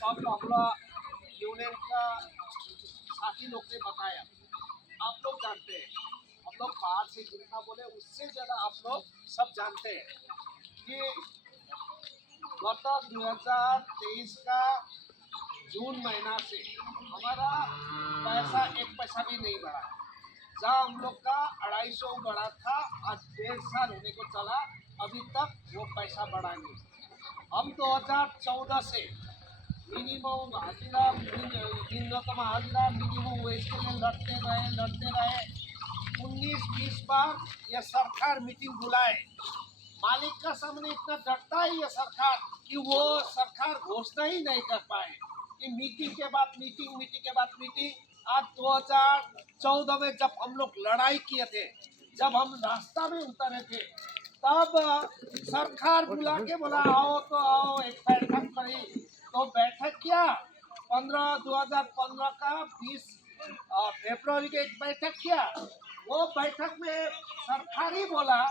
सब हमारा यूनियन का साथी लोग ने बताया। आप लोग जानते हैं, हम लोग बाहर से जितना बोले उससे ज़्यादा आप लोग सब जानते हैं कि गत 2023 का जून महीना से हमारा पैसा एक पैसा भी नहीं बढ़ा। जहाँ हम लोग का 250 बढ़ा था, आज 1.5 साल होने को चला, अभी तक वो पैसा बढ़ा नहीं। हम 2014 से मिनिमम हाजिरा, न्यूनतम हाजिरा, मिनिमम वेज के लिए लड़ते रहे 19-20 बार ये सरकार मीटिंग बुलाए। मालिक का सामने इतना डरता है ये सरकार कि वो सरकार घोषणा ही नहीं कर पाए कि मीटिंग के बाद मीटिंग। आज 2014 में जब हम लोग लड़ाई किए थे, जब हम रास्ता में उतरे थे, तब सरकार बुला के बोला आओ तो आओ, एक बैठक करी। तो बैठक किया 2015 का 20 फरवरी के एक बैठक किया। वो बैठक में सरकार ही बोला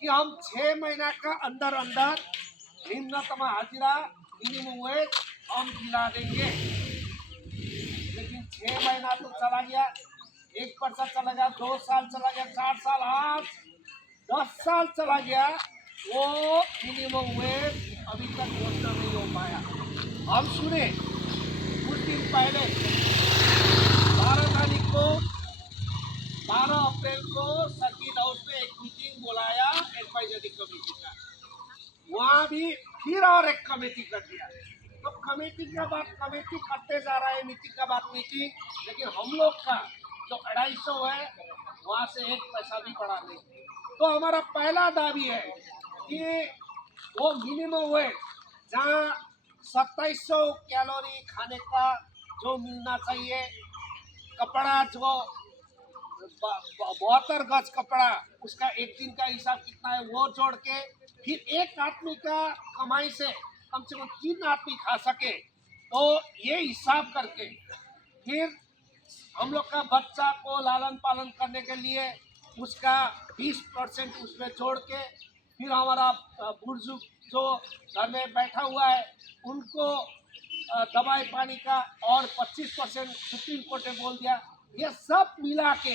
कि हम 6 महीना का अंदर न्यूनतम हाजिरा, मिनिमम वेज हम दिला देंगे। लेकिन 6 महीना तो चला गया, 1 वर्ष चला गया, 2 साल चला गया, 4 साल, आज 10 साल चला गया। वो मिनिमम वेज अभी तक घोषणा नहीं हो पाया। हम सुने कुछ दिन पहले 12 अप्रैल को सर्किट हाउस में एक मीटिंग बुलाया एडवाइजरी कमेटी का। वहाँ भी फिर और एक कमेटी कर दिया। तो कमेटी के बाद कमेटी करते जा रहा है, मीटिंग के बाद मीटिंग, लेकिन हम लोग का जो 250 है वहाँ से एक पैसा भी बढ़ा नहीं। तो हमारा पहला दावी है कि वो मिनिमम वेज जहाँ 2700 कैलोरी खाने का जो मिलना चाहिए, कपड़ा जो 72 गज कपड़ा, उसका एक दिन का हिसाब कितना है वो जोड़ के, फिर एक आदमी का कमाई से कम 3 आदमी खा सके, तो ये हिसाब करके फिर हम लोग का बच्चा को लालन पालन करने के लिए उसका 20% उसमें जोड़ के, फिर हमारा बुजुर्ग जो घर में बैठा हुआ है उनको दवाई पानी का और 25% सुप्रीम कोर्ट ने बोल दिया। ये सब मिला के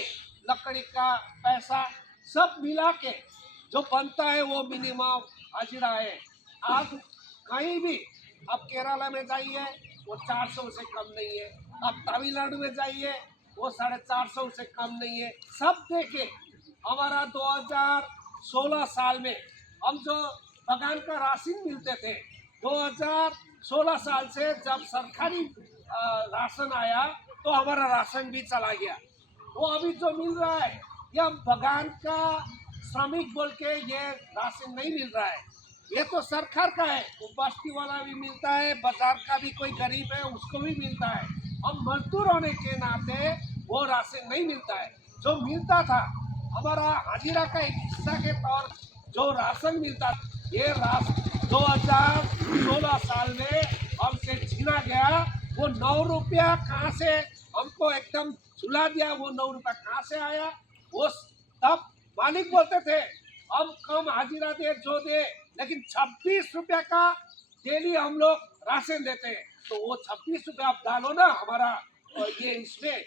लकड़ी का पैसा सब मिला के जो बनता है वो मिनिमम हाजिरा है। आज कहीं भी अब केरला में जाइए वो 400 से कम नहीं है, अब तमिलनाडु में जाइए वो 450 से कम नहीं है। सब देखे हमारा 2016 साल में हम जो बगान का राशन मिलते थे, 2016 साल से जब सरकारी राशन आया तो हमारा राशन भी चला गया। वो अभी जो मिल रहा है ये हम बगान का श्रमिक बोल के ये राशन नहीं मिल रहा है, ये तो सरकार का है। वो बस्ती वाला भी मिलता है, बाजार का भी कोई गरीब है उसको भी मिलता है। हम मजदूर होने के नाते वो राशन नहीं मिलता है। जो मिलता था हमारा हाजिरा का एक हिस्सा के तौर जो राशन मिलता, ये राशन 2016 साल में हमसे छीना गया। वो 9 रुपया कहाँ से हमको एकदम झुला दिया, वो 9 रुपया कहाँ से आया? वो तब मालिक बोलते थे हम कम हाजिरा दे जो दे, लेकिन 26 रुपया का डेली हम लोग राशन देते हैं। तो वो 26 रुपया आप डालो ना हमारा ये इसमें,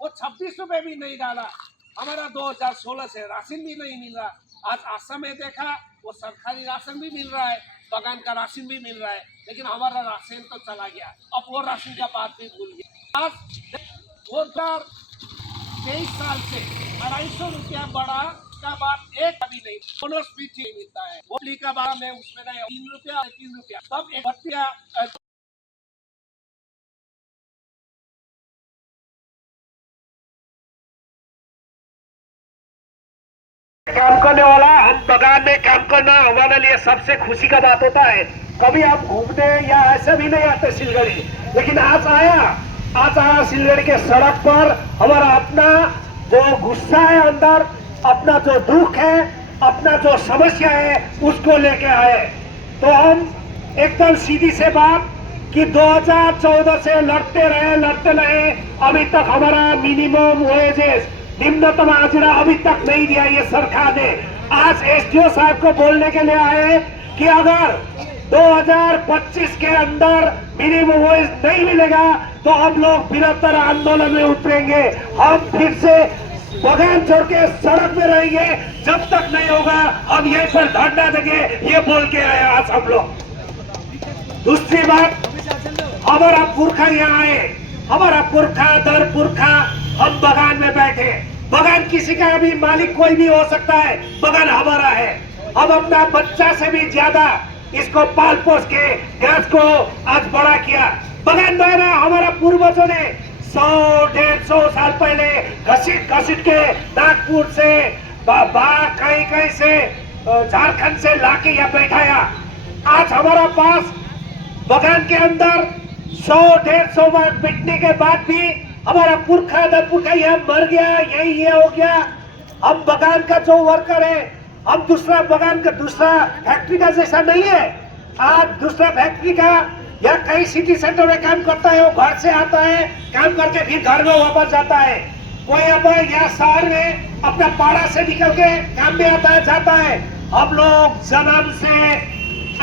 वो 26 रुपये भी नहीं डाला। हमारा 2016 से राशन भी नहीं मिल रहा। आज आसाम में देखा वो सरकारी राशन भी मिल रहा है, बगान का राशन भी मिल रहा है, लेकिन हमारा राशन तो चला गया। अब वो राशन का बात भी भूल गया। आज 2023 साल से 250 रुपया बढ़ा का बात एक अभी नहीं, बोनस भी नहीं मिलता है। वो का बात में उसमें नहीं 3 रुपया तब एक रुपया काम करने वाला, हम बगान में काम करना हमारे लिए सबसे खुशी का बात होता है। कभी हम घूमने या ऐसे भी नहीं आते सिलगड़ी, लेकिन आज आया सिलगड़ी के सड़क पर। हमारा अपना जो गुस्सा है अंदर, अपना जो दुख है, अपना जो समस्या है उसको लेके आए। तो हम एकदम सीधी से बात कि 2014 से लड़ते रहे, अभी तक हमारा मिनिमम वेजेस, निम्नतम हाजिरा अभी तक नहीं दिया ये सरकार ने। आज एसडीओ साहब को बोलने के लिए आए कि अगर 2025 के अंदर मिनिमम वेज नहीं मिलेगा तो हम लोग बृहत्तर आंदोलन में उतरेंगे। हम फिर से बगान छोड़ के सड़क में रहेंगे, जब तक नहीं होगा हम यहीं पर धरना देंगे, ये बोल के आए आज हम लोग। दूसरी बात, हमारा पुरखा यहाँ आए, हमारा पुरखा दर पुरखा हम बगान में बैठे। बगान किसी का भी मालिक कोई भी हो सकता है, बगान हमारा है। हम अपना बच्चा से भी ज्यादा इसको पाल पोस के घास को आज बड़ा किया। बगान बनाना हमारा पूर्वजों ने 100-150 साल पहले घसीट घसीट के नागपुर से कहीं कहीं से झारखंड से लाके यहाँ बैठाया। आज हमारा पास बगान के अंदर 100-150 बार पिटने के बाद भी हमारा पुरखा दर पुरखा यहाँ मर गया, यही ये हो गया। हम बगान का जो वर्कर है, हम दूसरा बगान का दूसरा फैक्ट्री का जैसा नहीं है। आज दूसरा फैक्ट्री का या कहीं सिटी सेंटर में काम करता है, वो घर से आता है, काम करके फिर घर में वापस जाता है। कोई अब यहाँ शहर में अपना पाड़ा से निकल के काम में आता है, जाता है। हम लोग जन्म से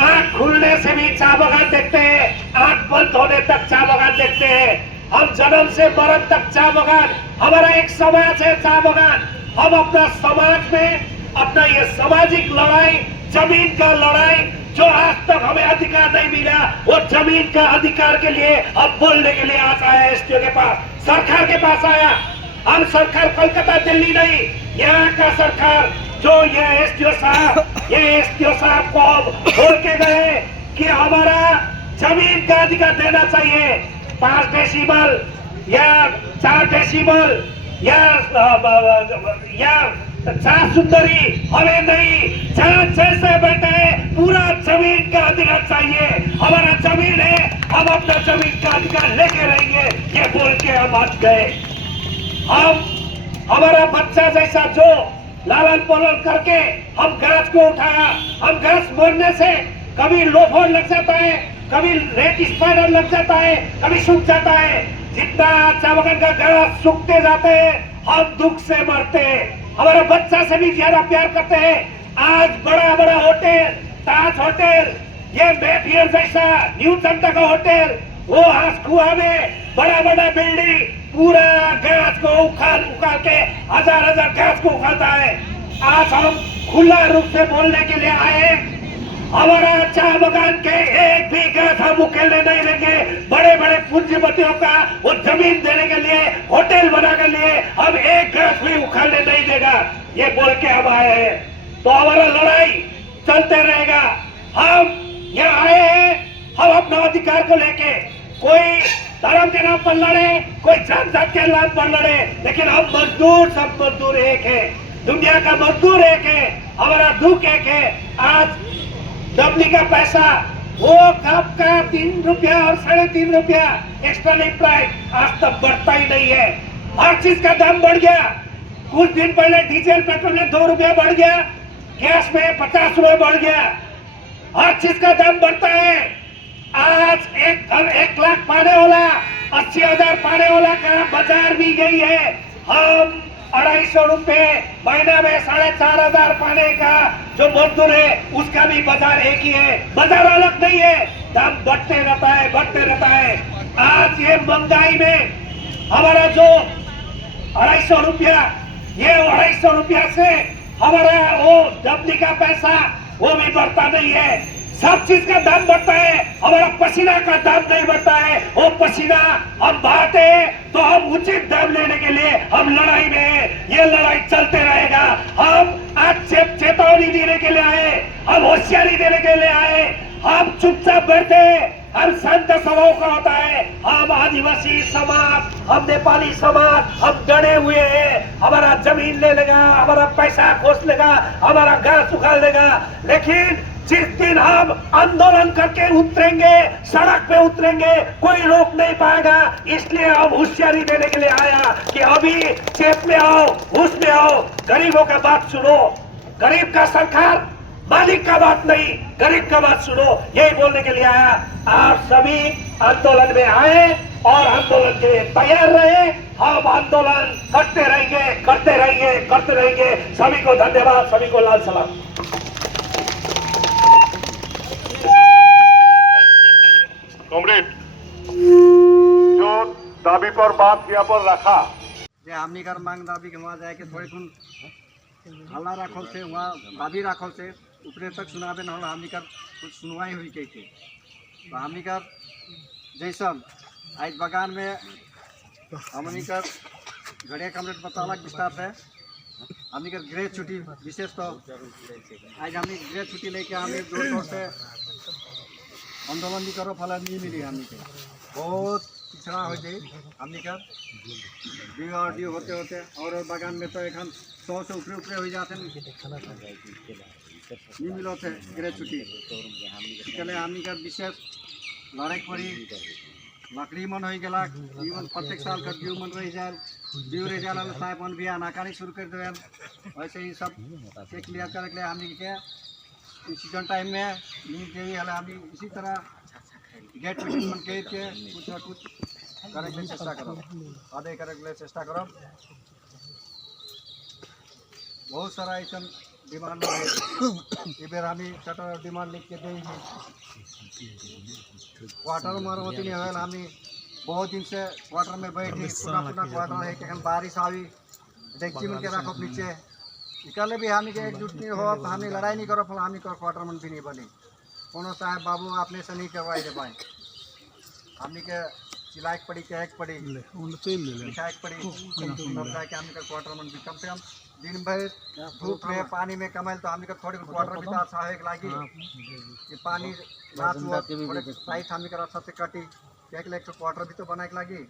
आंख खुलने से भी चाय बगान देखते हैं, आंख बंद होने तक चाय बगान देखते हैं। हम जन्म से मरण तक चाय बगान, हमारा एक समाज है चाय बगान। हम अपना समाज में अपना ये सामाजिक लड़ाई, जमीन का लड़ाई जो आज तक हमें अधिकार नहीं मिला, वो जमीन का अधिकार के लिए हम बोलने के लिए आज आया एसडीओ के पास, सरकार के पास आया। हम सरकार कोलकाता दिल्ली नहीं, यहाँ का सरकार जो ये एसडीओ साहब को बोल के गए कि हमारा जमीन का अधिकार देना चाहिए। 5 डेसिबल या 4 डेसिबल या 4 सुंदरी हमें नहीं, जहाँ जैसे बैठे पूरा जमीन का अधिकार चाहिए। हमारा जमीन है, हम अपना जमीन का अधिकार लेके रहेंगे, ये बोल के हम आज गए। हम हमारा बच्चा जैसा जो लालन पालन करके हम घास को उठाया, हम घास मरने से कभी लोफर लग जाता है, कभी रेत स्पाइडर लग जाता है, कभी सूख जाता है। जितना चाय बगान का घास सूखते जाते हैं, हम दुख से मरते हैं। हमारा बच्चा से भी ज्यादा प्यार करते हैं। आज बड़ा बड़ा होटल, ताज होटल, ये मेफियर जैसा न्यू जनता का होटल, वो आज कुआ में बड़ा बड़ा बिल्डिंग पूरा घास को उखाड़ के हजार घास को उखाड़ता है। आज हम खुला रूप से बोलने के लिए आए, हमारा चाय बगान के एक भी घास हम उखेलने नहीं देंगे। बड़े बड़े पूंजीपतियों का वो जमीन देने के लिए, होटल बना के लिए हम एक घास भी उखाड़ने नहीं देगा, ये बोल के हम आए हैं। तो हमारा लड़ाई चलते रहेगा। हम यहाँ आए हैं, हम अपना अधिकार को लेके, कोई धर्म के नाम पर लड़े, कोई जात के नाम पर लड़े, लेकिन हम मजदूर, सब मजदूर एक है, दुनिया का मजदूर एक है, हमारा दुख एक है। आज डबली का पैसा वो कप का 3 रुपया और 3.5 रुपया एक्सटर्नल प्राइस आज तक बढ़ता ही नहीं है। हर चीज का दाम बढ़ गया। कुछ दिन पहले डीजल पेट्रोल में 2 रुपया बढ़ गया, गैस में 50 रुपए बढ़ गया। हर चीज का दाम बढ़ता है। आज 1 लाख पाने वाला, 80,000 पाने वाला का बाजार भी यही है। हम 250 रुपए महीना में 4,500 पाने का जो मजदूर है, उसका भी बाजार एक ही है, बाजार अलग नहीं है। दाम बढ़ते रहता है, बढ़ते रहता है। आज ये महंगाई में हमारा जो 250 रुपया, ये 250 रुपया से हमारा वो डबली का पैसा वो भी बढ़ता नहीं है। सब चीज का दाम बढ़ता है, हमारा पसीना का दाम नहीं बढ़ता है। वो पसीना हम बहाते हैं तो हम उचित दाम लेने के लिए हम लड़ाई में हैं। ये लड़ाई चलते रहेगा। हम आज चेतावनी देने के लिए आए, हम होशियारी देने के लिए आए। हम चुपचाप बैठे, हम शांत स्वभाव का होता है। हम आदिवासी समाज, हम नेपाली समाज, हम डरे हुए हैं। हमारा जमीन ले लेगा, हमारा पैसा खोस लेगा, हमारा घास उखाड़ लेगा। लेकिन जिस दिन हम आंदोलन करके उतरेंगे, सड़क पे उतरेंगे, कोई रोक नहीं पाएगा। इसलिए हम होशियारी देने के लिए आया कि अभी चेप में आओ, होश में आओ, गरीबों का बात सुनो। गरीब का सरकार, मालिक का बात नहीं, गरीब का बात सुनो, यही बोलने के लिए आया। आप सभी आंदोलन में आए और आंदोलन के लिए तैयार रहे। हम आंदोलन करते रहेंगे, करते रहेंगे, करते रहेंगे। सभी को धन्यवाद, सभी को लाल सलाम। ছবি পর বাপ কিয়া পর রাখা যে আমনিকার मांग दाबी के वहाँ जाके थोड़े कुन हल्ला रखल से वहाँ दाबी रखल से ऊपरे तक सुनाबे न होला हमनिकर कुछ सुनवाई हुई कही के तो हमनिकर जैसन आज बगान में हमनिकर घड़िया कमरेट बतालक विस्तार से हमनिकर गृह छुट्टी विशेष तो आज हमनी गृह छुट्टी लेके हमें जोर जोर से आंदोलन भी करो फला नहीं मिली हमनी के बहुत पिछड़ा हो जाए हमनी का DRDO होते होते और बागान में तो एखन 100 से ऊपरे ऊपरे हो जाते नहीं मिलो थे गृह छुट्टी इसके हमनी का विशेष लड़ाई पड़ी लकड़ी मन हो गला जीवन प्रत्येक साल का जीव मन रह जाए जीव रह जाए साहब मन भी आनाकानी शुरू कर दे वैसे ही सब से क्लियर कर ले हमनी के सीजन टाइम में नींद के हम इसी तरह गेट मीटिंग मन के कुछ ना कुछ करे के चेष्टा करो आदे करे के चेष्टा करो बहुत सारा ऐसा डिमांड है ये बेर हमें चटर डिमांड लिख के देंगे क्वार्टर मार होती नहीं है हमें बहुत दिन से क्वार्टर में बैठी पूरा पूरा क्वार्टर है कि बारिश आई डेक्ची मन के रखो नीचे निकले भी हमें के एकजुट नहीं हो तो हमें लड़ाई नहीं करो फिर हमें क्वार्टर मन भी नहीं बनी कोनो साहब बाबू आपने से नहीं करवाई दे पाए हमने के चिलाक पड़ी के एक पड़ी चिलाक पड़ी सुंदर के हमने का क्वार्टर मन भी कम से कम दिन भर धूप में पानी में कमल तो हमने का थोड़ी क्वार्टर भी सहायक लागी ये पानी रात हुआ थोड़े टाइट हमने का रास्ता से कटी एक लेक क्वार्टर भी तो बनाए लागी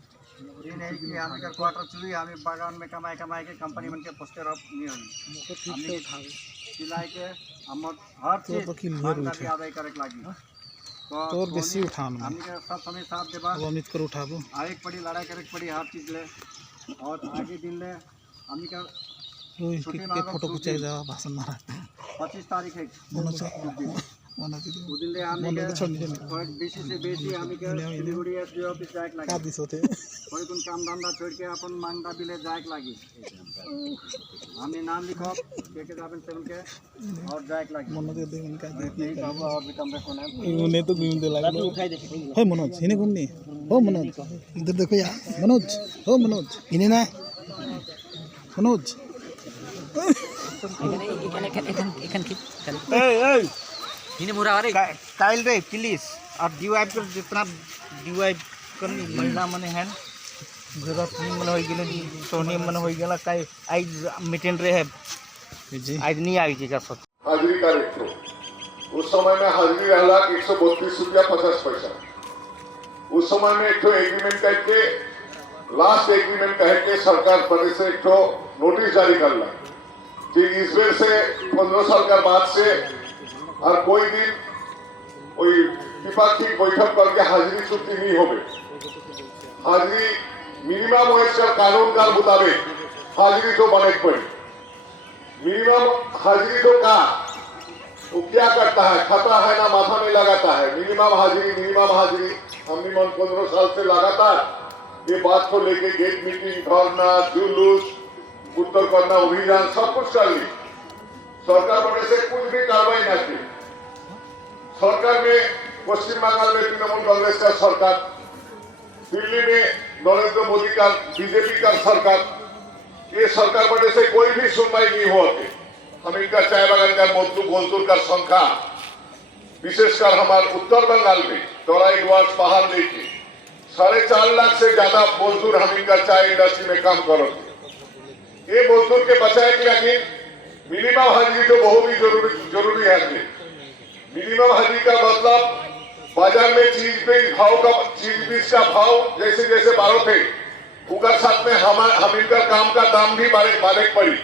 ये नहीं कि हमें का क्वार्टर चुरी हमें बागान में कमाए कमाए के कंपनी मन के पोस्टर अप नहीं होगी सिलाई के हम हर चीज आदाय करे लागी तो बेसी उठान हमने के सब समय साथ देबा अमित कर उठाबो आगे पड़ी लड़ाई करे पड़ी हर चीज ले और आगे दिन ले हमने का फोटो खिंचाई जावा भाषण मारा 25 तारीख है उदिन ले हमने के बेसी से बेसी हमें के सिलीगुड़ी एसडी ऑफिस जाए लागी का दिस होते कोई कोन काम धंधा छोड़ के अपन मांगदा बिले जाए लागी हमें नाम लिखो के अपन सेवन के और जाए लागी मन दे दे इनका नहीं बाबू और भी कम रखो ना इने तो गुम दे लागी उठाई दे हे मनोज इने घूमनी हो मनोज इधर देखो यार मनोज हो मनोज इने ना Manoj ini murah kali style रे प्लीज और डीवाइप कर जितना डीवाइप कर महिला मने हैं जरूरत नहीं मन होई गेले सोनी मन होई गेला काई आज मीटिंग रे है जी आज नहीं आई जी का सत हाजिरी का रेट उस समय में हाजिरी रहला 132 रुपया 50 पैसा उस समय में एक तो एग्रीमेंट करके लास्ट एग्रीमेंट करके सरकार बड़े से एक तो नोटिस जारी करला कि इस बेर से 15 साल का बाद से और कोई दिन कोई त्रिपाक्षिक बैठक करके हाजिरी छुट्टी नहीं होगी हाजिरी मिनिमम वेज का कानून के मुताबिक हाजिरी तो बने पड़ी मिनिमम हाजिरी तो का वो क्या करता है खाता है ना माथा में लगाता है मिनिमम हाजिरी हमने मन 15 साल से लगातार ये बात को लेके गेट मीटिंग धरना जुलूस उत्तर करना अभियान सब कुछ कर ली सरकार बने से कुछ भी कार्रवाई न की सरकार में पश्चिम बंगाल में तृणमूल कांग्रेस का सरकार दिल्ली में नरेंद्र मोदी का बीजेपी का सरकार ये सरकार बने से कोई भी सुनवाई नहीं होती हम इनका चाय बागान का मजदूर का संख्या विशेषकर हमारे उत्तर बंगाल में तराई डुवर्स पहाड़ लेके 4.5 लाख से ज्यादा मजदूर हम इनका चाय इंडस्ट्री में काम करोगे ये मजदूर के बचाए के लिए मिनिमम हाजिरी तो बहुत ही जरूरी है मिनिमम हाजिरी का मतलब बाजार में चीज बीज का भाव जैसे जैसे बढ़े थे उनका साथ में हम इनका काम का दाम भी बढ़े पड़ी